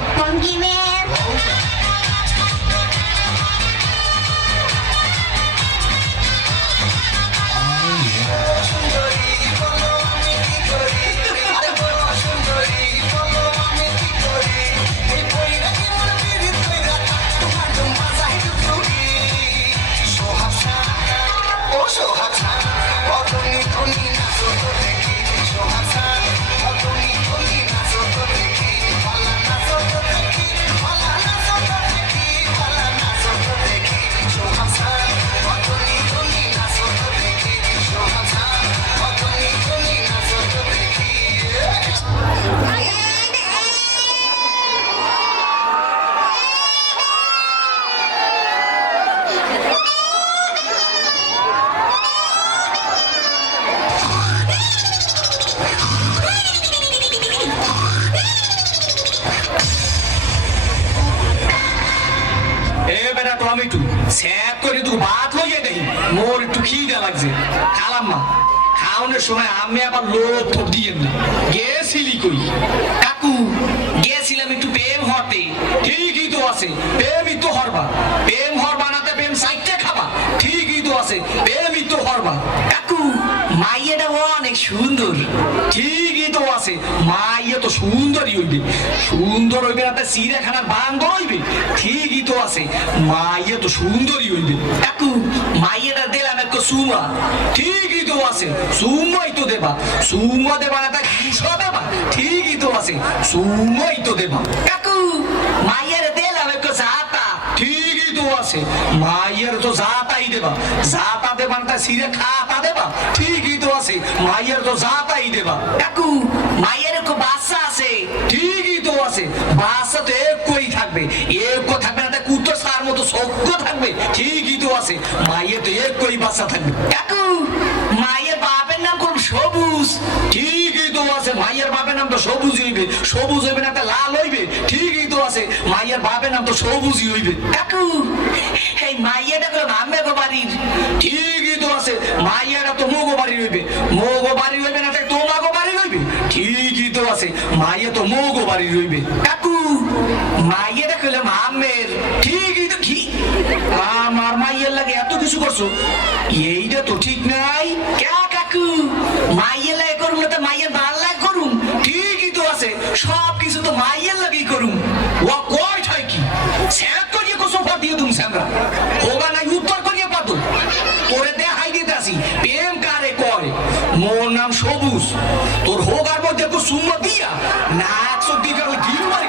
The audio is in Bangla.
Monkey man. টমেটো স্যাপ করে তুই ভাত লইয়ে দেই মোর একটু খিদে লাগছে খালাম মা খাওয়ানোর সময় আমি আবার লোভ থোপ দিয়ে না গেছিলি কই কাকু গেছিলাম একটু প্রেম হতে ঠিকই তো আছে প্রেমই তো হরবা প্রেম হরবা নাতে প্রেম সাইটে খাবা ঠিকই তো আছে প্রেমই তো হরবা কাকু মাইয়াটা অনেক সুন্দর ঠিকই তো আছে মাইয়া তো সুন্দরই হইবে সুন্দর হইবে না চিড়িয়াখানার বান্দর হইবে ঠিকই তো আছে মাইয়া তো সুন্দরই হইবে কাকু মাইয়াটা দিলাম একটু সুমা ঠিকই তো আছে সুমাই তো দেবা সুমা দেবা না তা ঘুষা দেবা ঠিকই তো আছে সুমাই তো দেবা কাকু মাইয়ার দিলাম একটু জাতা ঠিকই তো আছে মাইয়ার তো জাতাই দেবা জাতা দেবা না তা সিরে খাতা দেবা ঠিকই তো আছে মাইয়ার তো জাতাই দেবা কাকু মাইয়ার একটু বাচ্চা আছে ঠিকই তো আছে বাচ্চা তো একই থাকবে একই থাকবে না তা কুত্তর সার মতো সভ্য থাকবে ঠিকই তো আছে মাইয়ের তো একই বাচ্চা থাকবে কাকু মায়ের বাপের নাম কোন সবুজ ঠিকই তো আছে মায়ের বাপের নাম তো সবুজ হইবে সবুজ হইবে না তা লাল হইবে ঠিকই তো আছে মায়ের বাপের নাম তো সবুজই হইবে কাকু এই মাইয়াটা করে আমেগো বাড়ির ঠিকই তো আছে মাইয়াটা তো মোগো বাড়ির হইবে মোগো বাড়ির হইবে না তাই তোমাগো বাড়ির হইবে ঠিকই তো আছে মাইয়া তো মোগো বাড়ির হইবে কাকু মাইয়াটা কইলাম আমের ঠিকই তো ঠিক আমার মাইয়ের লাগে এত কিছু করছো এইটা তো ঠিক নাই কে কাকু মাইয়ের লাগে করুন না তো মাইয়ের ভাল লাগে করুন ঠিকই তো আছে সব কিছু তো মাইয়ের লাগেই করুন ও কয় ঠাই কি স্যাক করিয়ে কোসফা দিয়ে দুম স্যামরা হোগা নাই উত্তর করিয়ে পাতো তোরে দেখাই দিতে আসি প্রেম কারে কয় মোর নাম সবুজ তোর হোগার মধ্যে একটু সুম্মা দিয়া না 100 দিকে ওই দিন মারি